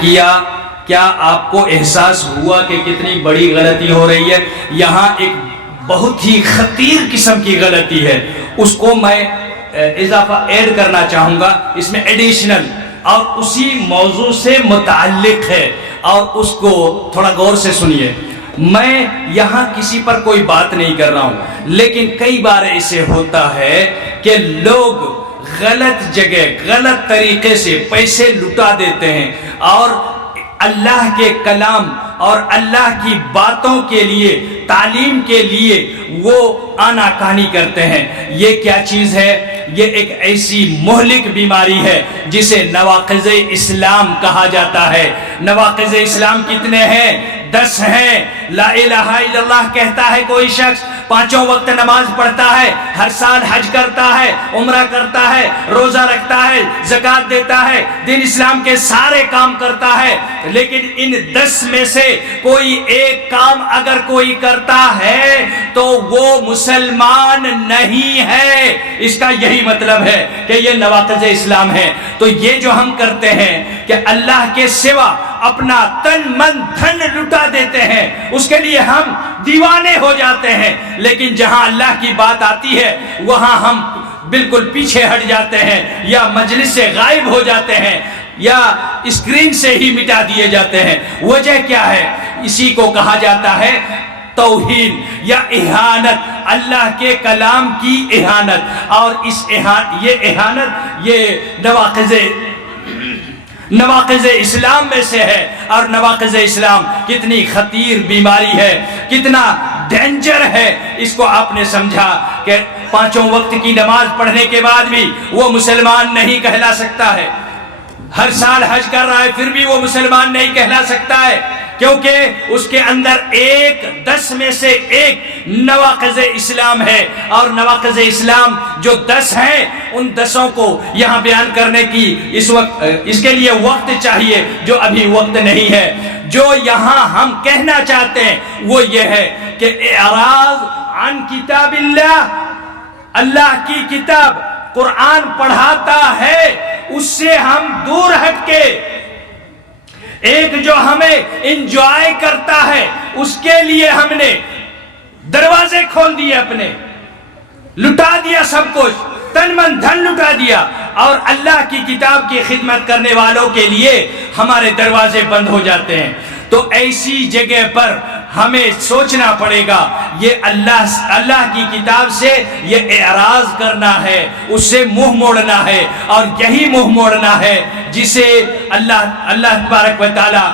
کیا کیا آپ کو احساس ہوا کہ کتنی بڑی غلطی ہو رہی ہے؟ یہاں ایک بہت ہی خطیر قسم کی غلطی ہے، اس کو میں اضافہ ایڈ کرنا چاہوں گا، اس میں ایڈیشنل اور اسی موضوع سے متعلق ہے، اور اس کو تھوڑا غور سے سنیے۔ میں یہاں کسی پر کوئی بات نہیں کر رہا ہوں، لیکن کئی بار ایسے ہوتا ہے کہ لوگ غلط جگہ غلط طریقے سے پیسے لٹا دیتے ہیں اور اللہ کے کلام اور اللہ کی باتوں کے لیے، تعلیم کے لیے وہ آناکانی کرتے ہیں۔ یہ کیا چیز ہے؟ یہ ایک ایسی مہلک بیماری ہے جسے نواقض اسلام کہا جاتا ہے۔ نواقض اسلام کتنے ہیں؟ 10 ہیں۔ لا الہ الا اللہ کہتا ہے کوئی شخص، 5 وقت نماز پڑھتا ہے، ہر سال حج کرتا ہے، عمرہ کرتا ہے، روزہ رکھتا ہے، زکوٰۃ دیتا ہے، دین اسلام کے سارے کام کرتا ہے، لیکن ان 10 میں سے کوئی ایک کام اگر کوئی کرتا ہے تو وہ مسلمان نہیں ہے۔ اس کا یہی مطلب ہے کہ یہ نواقض اسلام ہے۔ تو یہ جو ہم کرتے ہیں کہ اللہ کے سوا اپنا تن من دھن لٹا دیتے ہیں، اس کے لیے ہم دیوانے ہو جاتے ہیں، لیکن جہاں اللہ کی بات آتی ہے وہاں ہم بالکل پیچھے ہٹ جاتے ہیں، یا مجلس سے غائب ہو جاتے ہیں، یا اسکرین سے ہی مٹا دیے جاتے ہیں۔ وجہ کیا ہے؟ اسی کو کہا جاتا ہے توہین یا اہانت، اللہ کے کلام کی اہانت، اور یہ اہانت یہ نواقض اسلام میں سے ہے۔ اور نواقض اسلام کتنی خطیر بیماری ہے، کتنا ڈینجر ہے، اس کو آپ نے سمجھا کہ 5 وقت کی نماز پڑھنے کے بعد بھی وہ مسلمان نہیں کہلا سکتا ہے، ہر سال حج کر رہا ہے پھر بھی وہ مسلمان نہیں کہلا سکتا ہے، کیونکہ اس کے اندر 10 میں سے ایک نواقض اسلام ہے۔ اور نواقض اسلام جو 10 ہیں، ان 10 کو یہاں بیان کرنے کی اس کے لیے وقت چاہیے، جو ابھی وقت نہیں ہے۔ جو یہاں ہم کہنا چاہتے ہیں وہ یہ ہے کہ اعراض عن کتاب اللہ کی کتاب قرآن پڑھاتا ہے، اس سے ہم دور ہٹ کے ایک جو ہمیں انجوائے کرتا ہے اس کے لیے ہم نے دروازے کھول دیے، اپنے لٹا دیا، سب کچھ تن من دھن لٹا دیا، اور اللہ کی کتاب کی خدمت کرنے والوں کے لیے ہمارے دروازے بند ہو جاتے ہیں۔ تو ایسی جگہ پر ہمیں سوچنا پڑے گا، یہ اللہ کی کتاب سے یہ اعراض کرنا ہے، اس سے منہ موڑنا ہے، اور یہی منہ موڑنا ہے جسے اللہ تبارک و تعالی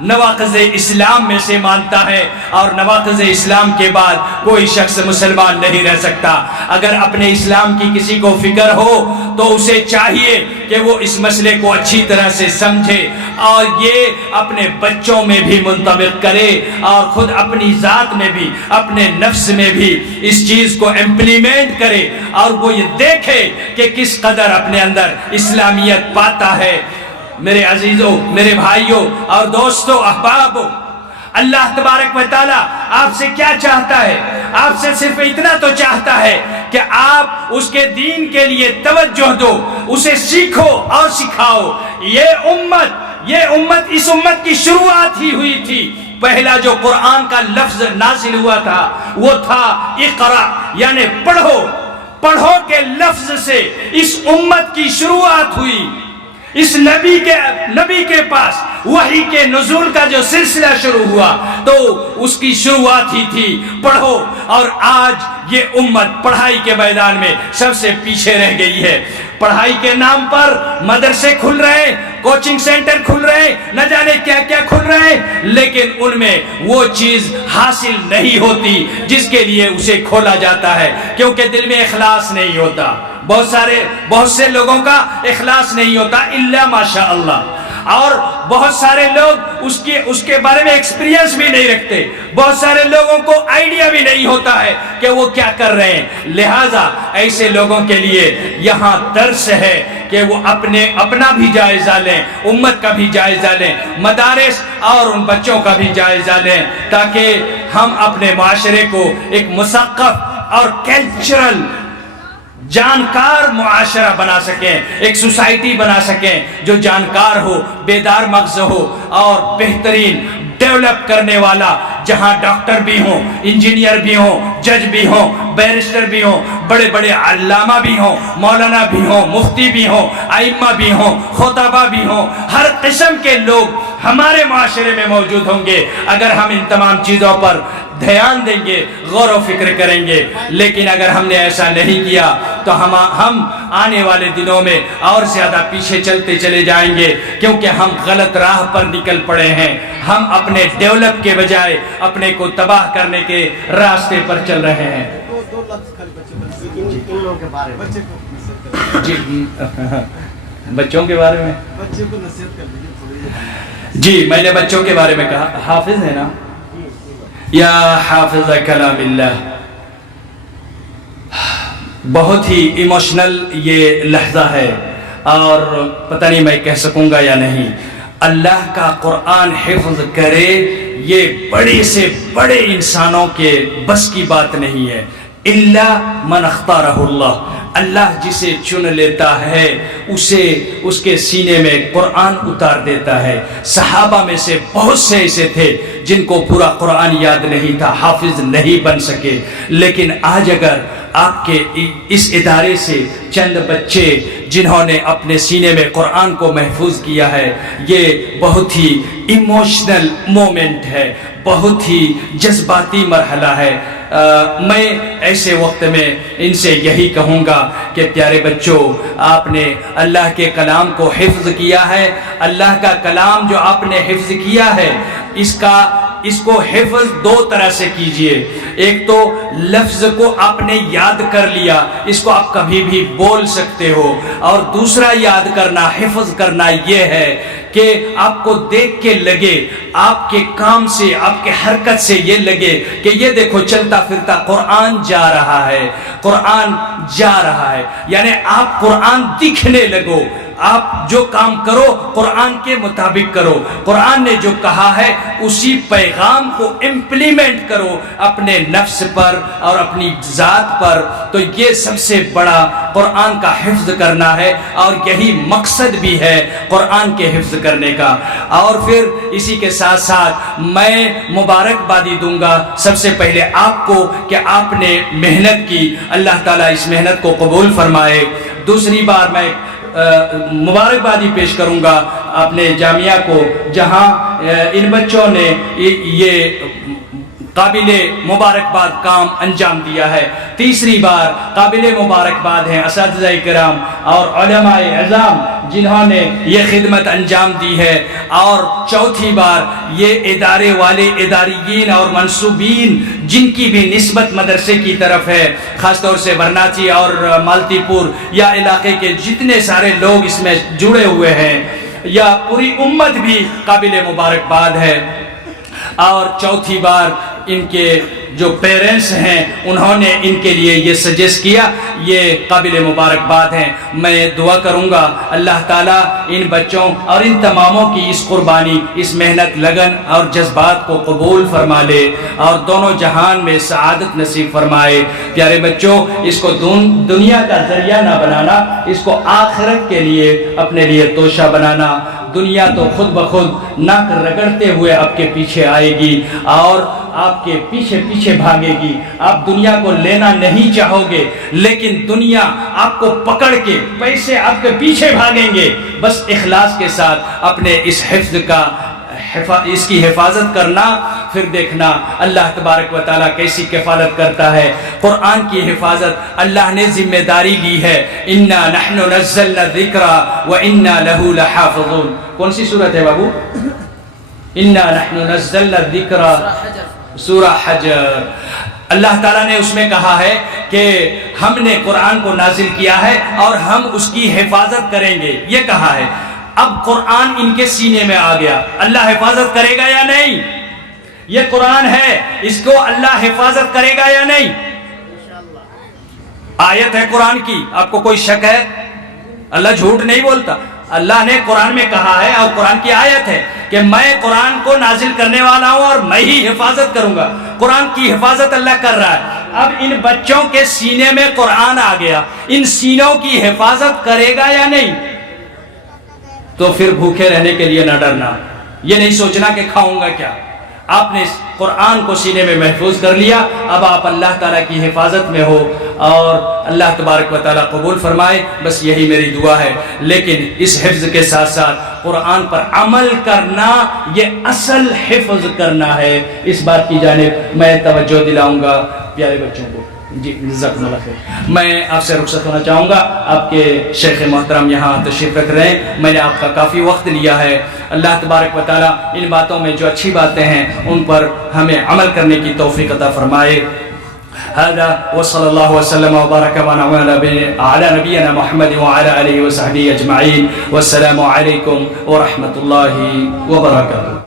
نواقض اسلام میں سے مانتا ہے، اور نواقض اسلام کے بعد کوئی شخص مسلمان نہیں رہ سکتا۔ اگر اپنے اسلام کی کسی کو فکر ہو تو اسے چاہیے کہ وہ اس مسئلے کو اچھی طرح سے سمجھے، اور یہ اپنے بچوں میں بھی منطبق کرے، اور خود اپنی ذات میں بھی، اپنے نفس میں بھی اس چیز کو امپلیمنٹ کرے، اور وہ یہ دیکھے کہ کس قدر اپنے اندر اسلامیت پاتا ہے۔ میرے عزیزوں، میرے بھائیوں اور دوستوں، احبابوں، اللہ تبارک و تعالیٰ آپ سے کیا چاہتا ہے؟ آپ سے صرف اتنا تو چاہتا ہے کہ آپ اس کے دین کے لیے توجہ دو، اسے سیکھو اور سکھاؤ۔ یہ امت اس امت کی شروعات ہی ہوئی تھی۔ پہلا جو قرآن کا لفظ نازل ہوا تھا وہ تھا اقرا، یعنی پڑھو کے لفظ سے اس امت کی شروعات ہوئی۔ اس نبی کے پاس وحی کے نزول کا جو سلسلہ شروع ہوا تو اس کی شروعات ہی تھی پڑھو، اور آج یہ امت پڑھائی کے میدان میں سب سے پیچھے رہ گئی ہے۔ پڑھائی کے نام پر مدرسے کھل رہے ہیں، کوچنگ سینٹر کھل رہے ہیں، نہ جانے کیا کیا کھل رہے ہیں، لیکن ان میں وہ چیز حاصل نہیں ہوتی جس کے لیے اسے کھولا جاتا ہے، کیونکہ دل میں اخلاص نہیں ہوتا۔ بہت سے لوگوں کا اخلاص نہیں ہوتا الا ماشاء اللہ، اور بہت سارے لوگ اس کے بارے میں ایکسپیرینس بھی نہیں رکھتے، بہت سارے لوگوں کو آئیڈیا بھی نہیں ہوتا ہے کہ وہ کیا کر رہے ہیں۔ لہٰذا ایسے لوگوں کے لیے یہاں درس ہے کہ وہ اپنا بھی جائزہ لیں، امت کا بھی جائزہ لیں، مدارس اور ان بچوں کا بھی جائزہ لیں، تاکہ ہم اپنے معاشرے کو ایک مثقف اور کلچرل جانکار معاشرہ بنا سکیں، ایک سوسائٹی بنا سکیں جو جانکار ہو، بیدار مغز ہو اور بہترین ڈیولپ کرنے والا، جہاں ڈاکٹر بھی ہوں، انجینئر بھی ہوں، جج بھی ہوں، بیرسٹر بھی ہوں، بڑے بڑے علامہ بھی ہوں، مولانا بھی ہوں، مفتی بھی ہوں، ائمہ بھی ہوں، خطبہ بھی ہوں، ہر قسم کے لوگ ہمارے معاشرے میں موجود ہوں گے اگر ہم ان تمام چیزوں پر دھیان دیں گے، غور و فکر کریں گے۔ لیکن اگر ہم نے ایسا نہیں کیا تو ہم آنے والے دنوں میں اور زیادہ پیچھے چلتے چلے جائیں گے، کیونکہ ہم غلط راہ پر نکل پڑے ہیں۔ ہم اپنے ڈیولپ کے بجائے اپنے کو تباہ کرنے کے راستے پر چل رہے ہیں۔ جی بچوں کے بارے میں جی میں نے بچوں کے بارے میں کہا، حافظ ہے نا، یا حافظ کلام اللہ۔ بہت ہی ایموشنل یہ لحظہ ہے اور پتہ نہیں میں کہہ سکوں گا یا نہیں۔ اللہ کا قرآن حفظ کرے یہ بڑے سے بڑے انسانوں کے بس کی بات نہیں ہے۔ الا من اختارہ اللہ، اللہ جسے چن لیتا ہے اسے اس کے سینے میں قرآن اتار دیتا ہے۔ صحابہ میں سے بہت سے ایسے تھے جن کو پورا قرآن یاد نہیں تھا، حافظ نہیں بن سکے، لیکن آج اگر آپ کے اس ادارے سے چند بچے جنہوں نے اپنے سینے میں قرآن کو محفوظ کیا ہے، یہ بہت ہی ایموشنل مومنٹ ہے، بہت ہی جذباتی مرحلہ ہے۔ میں ایسے وقت میں ان سے یہی کہوں گا کہ پیارے بچوں، آپ نے اللہ کے کلام کو حفظ کیا ہے، اللہ کا کلام جو آپ نے حفظ کیا ہے اس کو حفظ دو طرح سے کیجئے۔ ایک تو لفظ کو آپ نے یاد کر لیا، اس کو آپ کبھی بھی بول سکتے ہو، اور دوسرا یاد کرنا، حفظ کرنا یہ ہے کہ آپ کو دیکھ کے لگے، آپ کے کام سے، آپ کے حرکت سے یہ لگے کہ یہ دیکھو چلتا پھرتا قرآن جا رہا ہے، قرآن جا رہا ہے، یعنی آپ قرآن دکھنے لگو۔ آپ جو کام کرو قرآن کے مطابق کرو، قرآن نے جو کہا ہے اسی پیغام کو امپلیمنٹ کرو اپنے نفس پر اور اپنی ذات پر۔ تو یہ سب سے بڑا قرآن کا حفظ کرنا ہے، اور یہی مقصد بھی ہے قرآن کے حفظ کرنے کا۔ اور پھر اسی کے ساتھ ساتھ میں مبارکبادی دوں گا سب سے پہلے آپ کو کہ آپ نے محنت کی، اللہ تعالیٰ اس محنت کو قبول فرمائے۔ دوسری بار میں مبارکبادی پیش کروں گا اپنے جامعہ کو، جہاں ان بچوں نے یہ قابل مبارکباد کام انجام دیا ہے۔ تیسری بار قابل مبارکباد ہیں اساتذہ کرام اور علماء اعظام جنہوں نے یہ خدمت انجام دی ہے، اور چوتھی بار یہ ادارے والے اداریین اور منصوبین جن کی بھی نسبت مدرسے کی طرف ہے، خاص طور سے ورناچی اور مالتی پور یا علاقے کے جتنے سارے لوگ اس میں جڑے ہوئے ہیں، یا پوری امت بھی قابل مبارکباد ہے۔ اور چوتھی بار ان کے جو پیرنٹس ہیں انہوں نے ان کے لیے یہ سجیسٹ کیا، یہ قابل مبارکباد ہیں۔ میں دعا کروں گا اللہ تعالیٰ ان بچوں اور ان تماموں کی اس قربانی، اس محنت، لگن اور جذبات کو قبول فرما لے اور دونوں جہان میں سعادت نصیب فرمائے۔ پیارے بچوں، اس کو دنیا کا ذریعہ نہ بنانا، اس کو آخرت کے لیے اپنے لیے توشہ بنانا۔ دنیا تو خود بخود ناک رگڑتے ہوئے آپ کے پیچھے آئے گی اور آپ کے پیچھے پیچھے بھاگے گی۔ آپ دنیا کو لینا نہیں چاہو گے، لیکن دنیا آپ کو پکڑ کے پیسے آپ کے پیچھے بھاگیں گے۔ بس اخلاص کے ساتھ اپنے اس حفظ کا اس کی حفاظت کرنا، پھر دیکھنا اللہ تبارک و تعالیٰ کیسی کفالت کرتا ہے۔ قرآن کی حفاظت اللہ نے ذمہ داری لی ہے، اِنَّا نَحْنُ نَزَّلْنَا الذِّكْرَ وَإِنَّا لَهُ لَحَافِظُونَ۔ کون سی سورت ہے بابو؟ اِنَّا نَحْنُ نَزَّلْنَا الذِّكْرَ، سورہ حجر۔ اللہ تعالیٰ نے اس میں کہا ہے کہ ہم نے قرآن کو نازل کیا ہے اور ہم اس کی حفاظت کریں گے، یہ کہا ہے۔ اب قرآن ان کے سینے میں آ گیا، اللہ حفاظت کرے گا یا نہیں؟ یہ قرآن ہے، اس کو اللہ حفاظت کرے گا یا نہیں؟ آیت ہے قرآن کی، آپ کو کوئی شک ہے؟ اللہ جھوٹ نہیں بولتا، اللہ نے قرآن میں کہا ہے اور قرآن کی آیت ہے کہ میں قرآن کو نازل کرنے والا ہوں اور میں ہی حفاظت کروں گا. قرآن کی حفاظت اللہ کر رہا ہے. اب ان بچوں کے سینے میں قرآن آ گیا, ان سینوں کی حفاظت کرے گا یا نہیں؟ تو پھر بھوکے رہنے کے لیے نہ ڈرنا, یہ نہیں سوچنا کہ کھاؤں گا کیا. آپ نے قرآن کو سینے میں محفوظ کر لیا, اب آپ اللہ تعالیٰ کی حفاظت میں ہو اور اللہ تبارک و تعالیٰ قبول فرمائے. بس یہی میری دعا ہے. لیکن اس حفظ کے ساتھ ساتھ قرآن پر عمل کرنا, یہ اصل حفظ کرنا ہے. اس بات کی جانب میں توجہ دلاؤں گا پیارے بچوں کو. جی جزاکم اللہ خیر. میں آپ سے رخصت ہونا چاہوں گا. آپ کے شیخ محترم یہاں تشریف رکھ رہے ہیں. میں نے آپ کا کافی وقت لیا ہے. اللہ تبارک و تعالیٰ ان باتوں میں جو اچھی باتیں ہیں ان پر ہمیں عمل کرنے کی توفیق عطا فرمائے. هذا وصلى الله وسلم وبارك على نبينا محمد وعلى آله وصحبه أجمعين. والسلام عليكم ورحمة الله وبركاته.